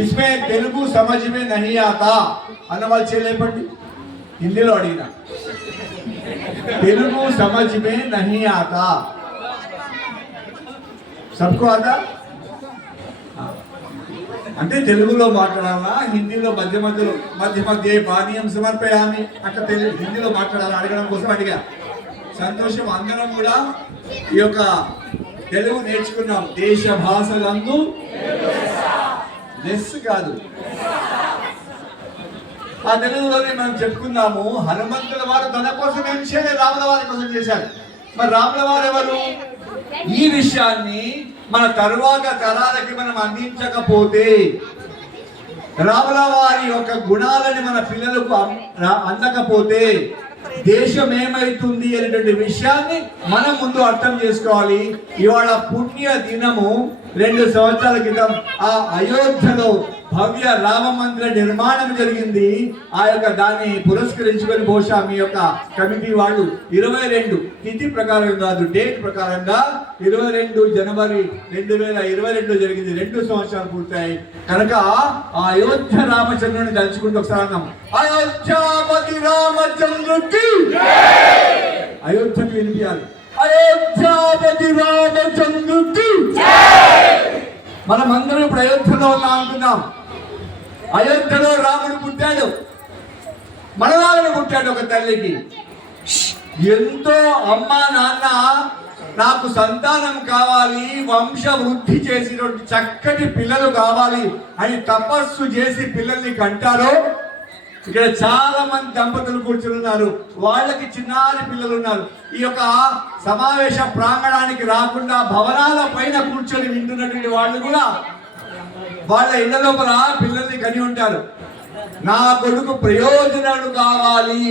इसमें तेलुगु समझ में नहीं आता అన్న వాళ్ళు చేయలేపండి. హిందీలో అడిగిన తెలుగు समझ में नहीं आता सबको आता అంటే తెలుగులో మాట్లాడాలా, హిందీలో మధ్య మధ్య పానీయం సమర్పయామి అట్లా హిందీలో మాట్లాడాలా అడగడం కోసం అడిగా. సంతోషం. అందరం కూడా ఈ యొక్క తెలుగు నేర్చుకున్నాం. దేశ భాషలందు లెస్ కాదు. ఆ తెలుగులోనే మనం చెప్పుకుందాము. హనుమంతుల వారు తన కోసం ఏం చేయలేదు, రాముల వారి కోసం చేశారు. మరి రాముల వారు ఎవరు? ఈ విషయాన్ని మన తరువాత తరాలకి మనం అందించకపోతే, రాముల వారి యొక్క గుణాలని మన పిల్లలకు అందకపోతే దేశం ఏమైతుంది అనేటువంటి విషయాన్ని మనం ముందు అర్థం చేసుకోవాలి. ఇవాళ పుణ్య దినము 2 సంవత్సరాల క్రితం ఆ అయోధ్యలో భవ్య రామ మందిర నిర్మాణం జరిగింది. ఆ యొక్క దాన్ని పురస్కరించుకొని బహుశా మీ యొక్క కమిటీ వాళ్ళు 22 తిథి ప్రకారం కాదు, డేట్ ప్రకారంగా 22 జనవరి 2022 జరిగింది. 2 సంవత్సరాలు పూర్తయి కనుక ఆ అయోధ్య రామచంద్రుని తలుచుకుంటూ ఒకసారి అన్నాం, అయోధ్యాపతి రామచంద్రుడికి అయోధ్యకి వినిపించాలి. అయోధ్యాపతి రామచంద్రుడికి. మనం అందరం ఇప్పుడు అయోధ్యలో ఉన్నాం అంటున్నాం. అయోధ్యలో రాముడు పుట్టాడు, మనవాళ్ళని పుట్టాడు. ఒక తల్లికి ఎంతో అమ్మా నాన్న నాకు సంతానం కావాలి, వంశ వృద్ధి చేసినటువంటి చక్కటి పిల్లలు కావాలి అని తపస్సు చేసి పిల్లల్ని కంటారో. ఇక్కడ చాలా మంది దంపతులు కూర్చున్నారు, వాళ్ళకి చిన్నారి పిల్లలు ఉన్నారు. ఈ యొక్క సమావేశ ప్రాంగణానికి రాకుండా భవనాల పైన కూర్చొని వింటున్నటువంటి వాళ్ళు కూడా వాళ్ళ ఇళ్ల లోపల పిల్లల్ని కని ఉంటారు. నా కొడుకు ప్రయోజనాలు కావాలి,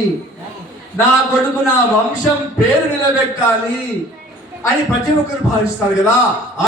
నా కొడుకు నా వంశం పేరు నిలబెట్టాలి అని ప్రతి ఒక్కరు భావిస్తారు కదా.